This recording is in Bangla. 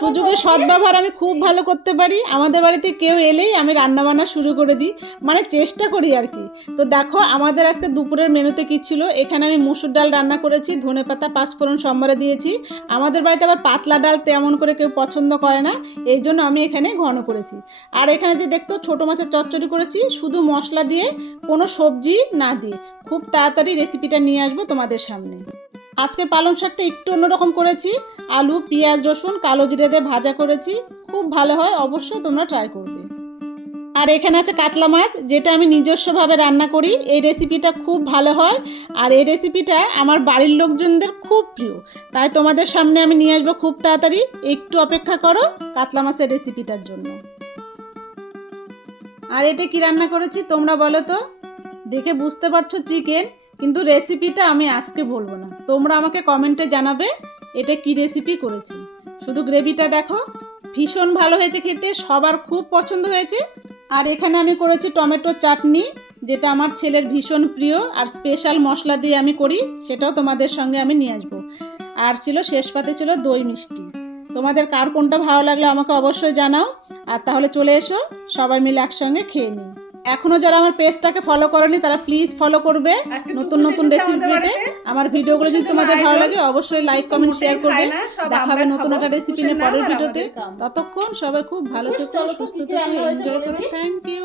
সুযোগের সদ্ব্যবহার আমি খুব ভালো করতে পারি। আমাদের বাড়িতে কেউ এলেই আমি রান্নাবান্না শুরু করে দিই, মানে চেষ্টা করি আর কি। তো দেখো আমাদের আজকে দুপুরের মেনুতে কী ছিল। এখানে আমি মুসুর ডাল রান্না করেছি, ধনেপাতা পাঁচফোড়ন সম্বরে দিয়েছি। আমাদের বাড়িতে আবার পাতলা ডাল তেমন করে কেউ পছন্দ করে না, এই জন্য আমি এখানে ঘন করেছি। আর এখানে যে দেখতো ছোটো মাছের চচ্চড়ি করেছি, শুধু মশলা দিয়ে, কোনো সবজি না দিয়ে। খুব তাড়াতাড়ি রেসিপিটা নিয়ে আসবো তোমাদের সামনে। আজকে পালং শাকটা একটু অন্যরকম করেছি, আলু পেঁয়াজ রসুন কালো জিরে দিয়ে ভাজা করেছি। খুব ভালো হয়, অবশ্যই তোমরা ট্রাই করবে। আর এখানে আছে কাতলা মাছ, যেটা আমি নিজস্বভাবে রান্না করি। এই রেসিপিটা খুব ভালো হয়, আর এই রেসিপিটা আমার বাড়ির লোকজনদের খুব প্রিয়। তাই তোমাদের সামনে আমি নিয়ে আসবো খুব তাড়াতাড়ি, একটু অপেক্ষা করো কাতলা মাছের রেসিপিটার জন্য। আর এটা কি রান্না করেছি তোমরা বলো তো? দেখে বুঝতে পারছো চিকেন, কিন্তু রেসিপিটা আমি আজকে বলবো না, তোমরা আমাকে কমেন্টে জানাবে এটা কি রেসিপি করেছি। শুধু গ্রেভিটা দেখো, ভীষণ ভালো হয়েছে খেতে, সবার খুব পছন্দ হয়েছে। আর এখানে আমি করেছি টমেটো চাটনি, যেটা আমার ছেলের ভীষণ প্রিয়, আর স্পেশাল মশলা দিয়ে আমি করি, সেটাও তোমাদের সঙ্গে আমি নিয়ে আসবো। আর ছিল শেষ পাতে ছিল দই মিষ্টি। তোমাদের কার কোনটা ভালো লাগলো আমাকে অবশ্যই জানাও। আর তাহলে চলে এসো সবাই মিলে একসঙ্গে খেয়ে নিই। এখনও যারা আমার পেজটাকে ফলো করেনি তারা প্লিজ ফলো করবে। নতুন নতুন রেসিপি পেতে আমার ভিডিওগুলো যদি তোমাদের ভালো লাগে অবশ্যই লাইক কমেন্ট শেয়ার করবে। দেখা হবে নতুন একটা রেসিপি নিয়ে পরের ভিডিওতে। ততক্ষণ সবাই খুব ভালো থেকো, সুস্থ থেকো, এনজয় করো। Thank you.